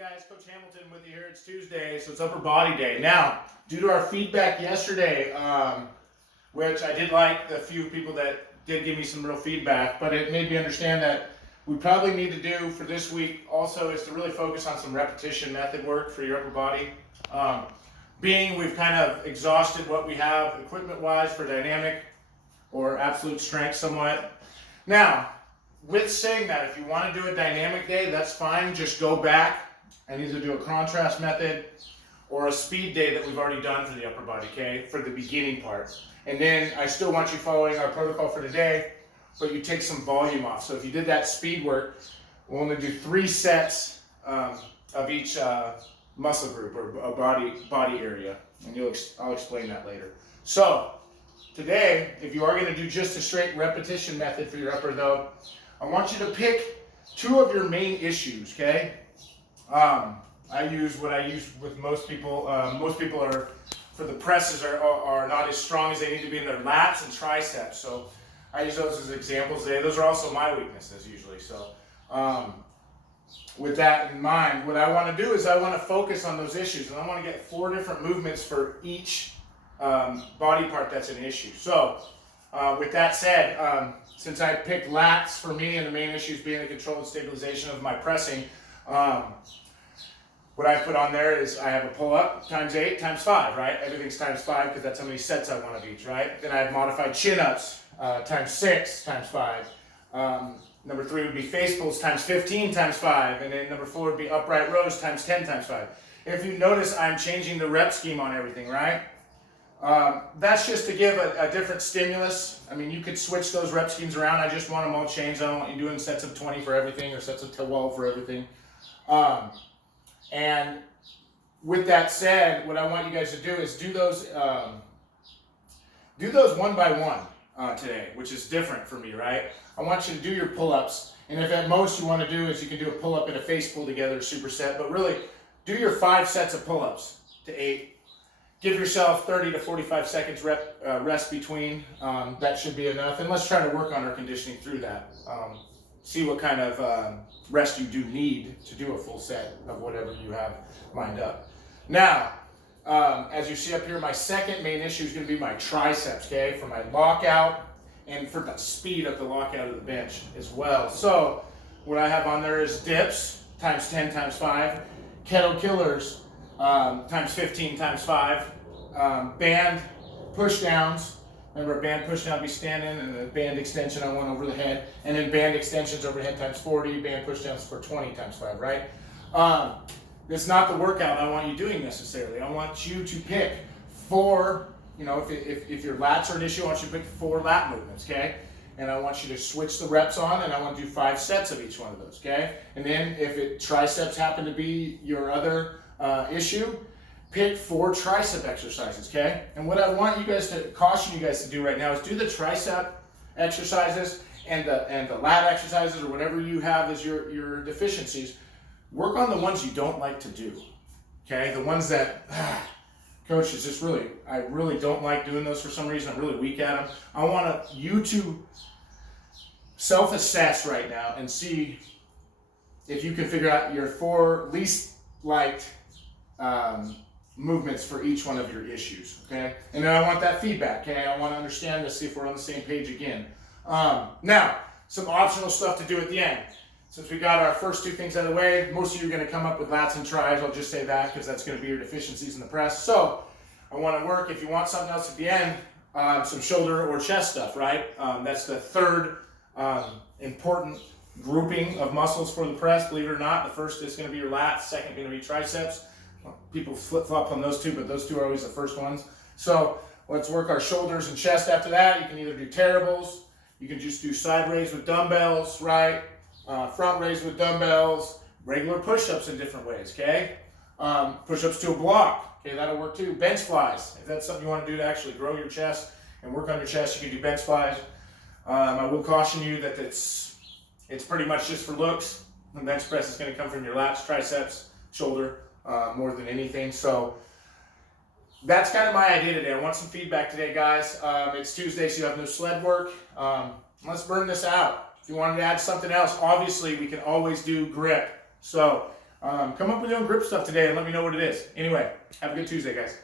guys, Coach Hamilton with you here. It's Tuesday, so it's upper body day. Now, due to our feedback yesterday, which I did like the few people that did give me some real feedback, but it made me understand that we probably need to do for this week also is to really focus on some repetition method work for your upper body. Being we've kind of exhausted what we have equipment-wise for dynamic or absolute strength somewhat. Now, with saying that, if you want to do a dynamic day, that's fine. Just go back and either do a contrast method or a speed day that we've already done for the upper body, okay, for the beginning part. And then I still want you following our protocol for today, but you take some volume off. So if you did that speed work, we'll only do 3 sets of each muscle group or body area, and I'll explain that later. So today, if you are going to do just a straight repetition method for your upper though, I want you to pick 2 of your main issues, okay? I use what I use with most people. Most people are, for the presses, are not as strong as they need to be in their lats and triceps. So I use those as examples today. Those are also my weaknesses usually. So with that in mind, what I want to do is I want to focus on those issues. And I want to get 4 different movements for each body part that's an issue. So with that said, since I picked lats for me and the main issues being the control and stabilization of my pressing, what I put on there is I have a pull-up times 8 times 5, right? Everything's times 5 because that's how many sets I want of each, right? Then I have modified chin-ups times 6 times 5. Number 3 would be face pulls times 15 times 5. And then number 4 would be upright rows times 10 times 5. If you notice, I'm changing the rep scheme on everything, right? That's just to give a different stimulus. I mean, you could switch those rep schemes around. I just want them all changed. I don't want you doing sets of 20 for everything or sets of 12 for everything. And with that said, what I want you guys to do is do those one by one today, which is different for me, right? I want you to do your pull-ups. And if at most you want to do is you can do a pull-up and a face pull together, a superset, but really do your 5 sets of pull-ups to 8. Give yourself 30 to 45 seconds rest between. That should be enough. And let's try to work on our conditioning through that. See what kind of rest you do need to do a full set of whatever you have lined up. Now, as you see up here, my second main issue is going to be my triceps, okay, for my lockout and for the speed of the lockout of the bench as well. So what I have on there is dips times 10 times 5, kettle killers times 15 times 5, band push downs. Remember, a band push down, be standing, and a band extension on one over the head, and then band extensions overhead times 40, band push downs for 20 times 5, right? That's not the workout I want you doing necessarily. I want you to pick 4, you know, if your lats are an issue, I want you to pick 4 lat movements, okay? And I want you to switch the reps on, and I want to do 5 sets of each one of those, okay? And then if triceps happen to be your other issue, pick 4 tricep exercises, okay? And what I want you guys to caution you guys to do right now is do the tricep exercises and the lat exercises or whatever you have as your deficiencies. Work on the ones you don't like to do, okay? The ones that, coach, is just really, I really don't like doing those for some reason. I'm really weak at them. I want you to self-assess right now and see if you can figure out your 4 least liked movements for each one of your issues, okay? And then I want that feedback, okay? I want to understand this, see if we're on the same page again. Now, some optional stuff to do at the end. Since we got our first 2 things out of the way, most of you are going to come up with lats and tris. I'll just say that because that's going to be your deficiencies in the press. So I want to work, if you want something else at the end, some shoulder or chest stuff, right? That's the third important grouping of muscles for the press, believe it or not. The first is going to be your lats, second going to be triceps. People flip-flop on those 2, but those 2 are always the first ones. So let's work our shoulders and chest after that. You can either do terribles, you can just do side raise with dumbbells, right? Front raise with dumbbells, regular push-ups in different ways, okay? Push-ups to a block, okay, that'll work too. Bench flies, if that's something you want to do to actually grow your chest and work on your chest, you can do bench flies. I will caution you that it's pretty much just for looks. The bench press is going to come from your lats, triceps, shoulder, more than anything. So that's kind of my idea today. I want some feedback today, guys. It's Tuesday, so you have no sled work. Let's burn this out. If you wanted to add something else, obviously we can always do grip. So Come up with your own grip stuff today and let me know what it is. Anyway, have a good Tuesday, guys.